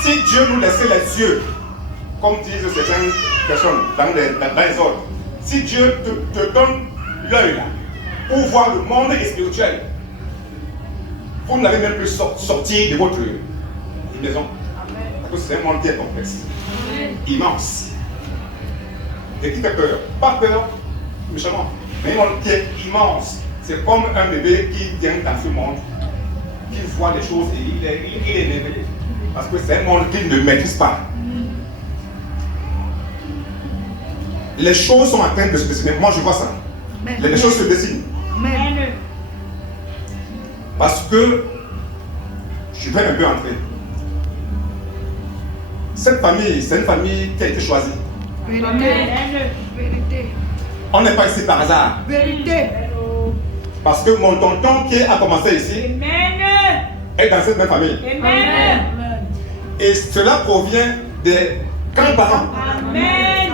Si Dieu nous laissait les yeux, comme disent certaines personnes dans les ordres, si Dieu te donne l'œil là, pour voir le monde spirituel, vous n'allez même plus sortir de votre maison. Parce que c'est un monde qui est complexe, immense, et qui fait peur. Pas peur méchamment, mais un monde qui est immense. C'est comme un bébé qui vient dans ce monde, qui voit les choses et il est émerveillé. Parce que c'est un monde qu'il ne maîtrise pas. Les choses sont en train de se dessiner. Moi, je vois ça. Les choses se dessinent. Amen. Parce que je vais un peu entrer. Cette famille, c'est une famille qui a été choisie. Vérité. On n'est pas ici par hasard. Vérité. Parce que mon tonton qui a commencé ici est dans cette même famille. Amen. Et cela provient des grands-parents. Amen.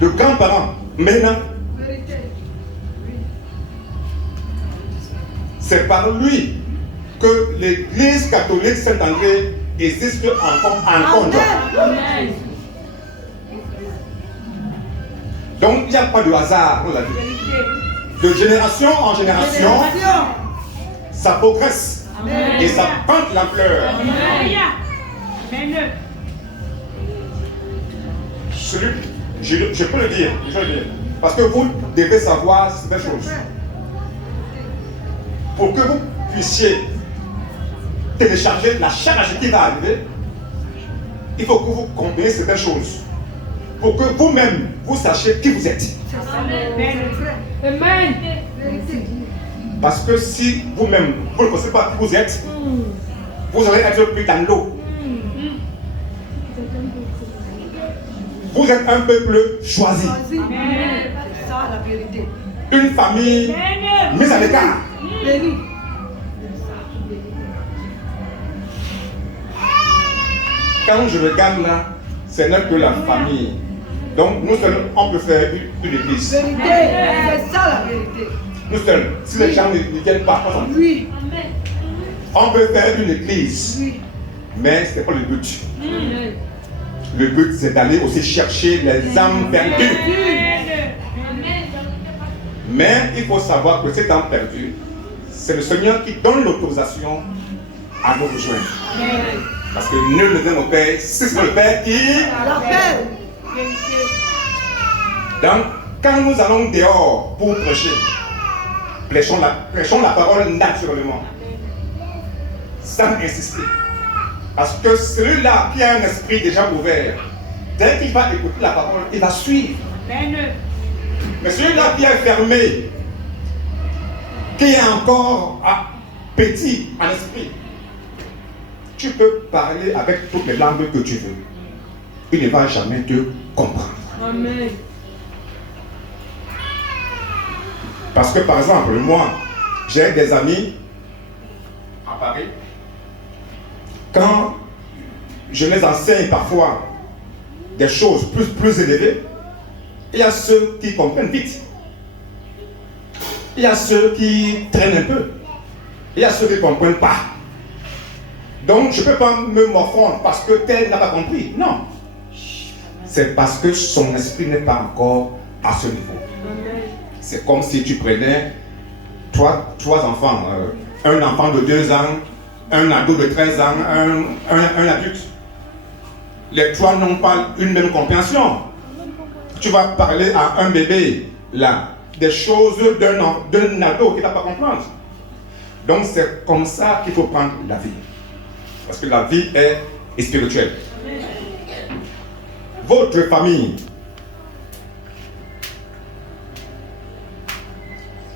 De grands-parents. Maintenant, c'est par lui que l'église catholique Saint-André existe encore. Amen. Donc il n'y a pas de hasard dans la vie. De génération en génération, ça progresse. Amen. Et ça prend de l'ampleur. Amen. Je peux le dire, parce que vous devez savoir certaines choses. Pour que vous puissiez télécharger la charge qui va arriver, il faut que vous compreniez certaines choses. Pour que vous-même, vous sachiez qui vous êtes. Amen. Parce que si vous-même, vous ne pensez pas qui vous êtes, vous allez être pris dans l'eau. Vous êtes un peuple choisi. C'est ça la vérité. Une famille mise à l'écart. Quand je regarde là, ce n'est que la famille. Donc nous seuls, on peut faire une église. Vérité. C'est ça la vérité. Nous seuls, si les gens ne viennent pas, Oui. on peut faire une église. Oui. Mais ce n'est pas le but. Le but, c'est d'aller aussi chercher les âmes perdues. Mais il faut savoir que ces âmes perdues, c'est le Seigneur qui donne l'autorisation à nous rejoindre. Parce que nul ne vient au Père, si c'est le Père qui L'appel. Donc, quand nous allons dehors pour prêcher, prêchons la parole naturellement, sans insister. Parce que celui-là qui a un esprit déjà ouvert, dès qu'il va écouter la parole, il va suivre. Mais celui-là qui est fermé, qui est encore petit en esprit, tu peux parler avec toutes les langues que tu veux. Il ne va jamais te comprendre. Amen. Parce que par exemple, moi, j'ai des amis à Paris. Quand je les enseigne parfois des choses plus élevées, il y a ceux qui comprennent vite. Il y a ceux qui traînent un peu. Il y a ceux qui ne comprennent pas. Donc je ne peux pas me morfondre parce que tel n'a pas compris. Non. C'est parce que son esprit n'est pas encore à ce niveau. C'est comme si tu prenais trois enfants. Un enfant de 2 ans, un ado de 13 ans, un adulte. Les trois n'ont pas une même compréhension. Tu vas parler à un bébé, là, des choses d'un ado qui ne va pas comprendre. Donc c'est comme ça qu'il faut prendre la vie. Parce que la vie est spirituelle. Votre famille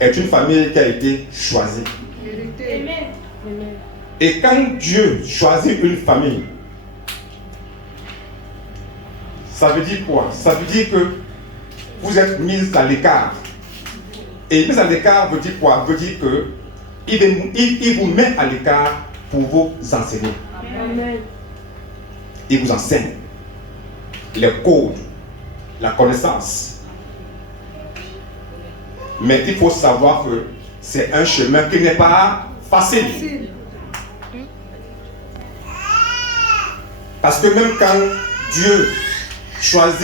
est une famille qui a été choisie. Et quand Dieu choisit une famille, ça veut dire quoi? Ça veut dire que vous êtes mis à l'écart. Et mis à l'écart veut dire quoi? Veut dire que il vous met à l'écart pour vous enseigner. Il vous enseigne les codes, la connaissance. Mais il faut savoir que c'est un chemin qui n'est pas facile. Facile. Parce que même quand Dieu choisit